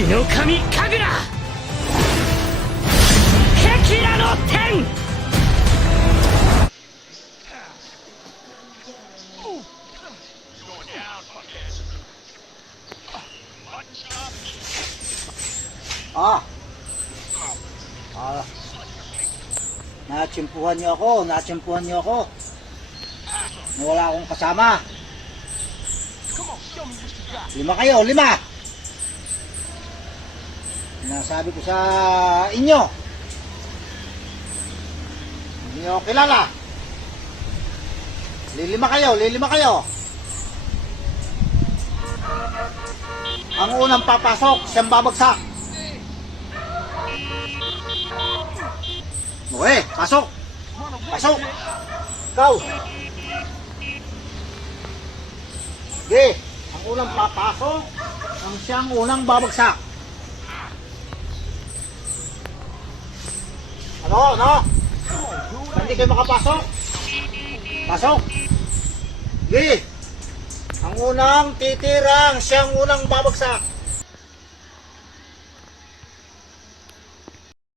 日の神神楽壁らの天。 Ah. Natsimpuhan niyo ako, Wala akong kasama. 5 kayo, 5. Nasabi ko sa inyo. Hindi niyo ako kilala. Lilima kayo. Ang unang papasok, siyang babagsak. Okay, pasok. Ikaw. Okay, ang unang papasok, ang siyang unang babagsak. Ano? Hindi kayo makapasok? Pasok. Okay. Ang unang titirang, siyang unang babagsak.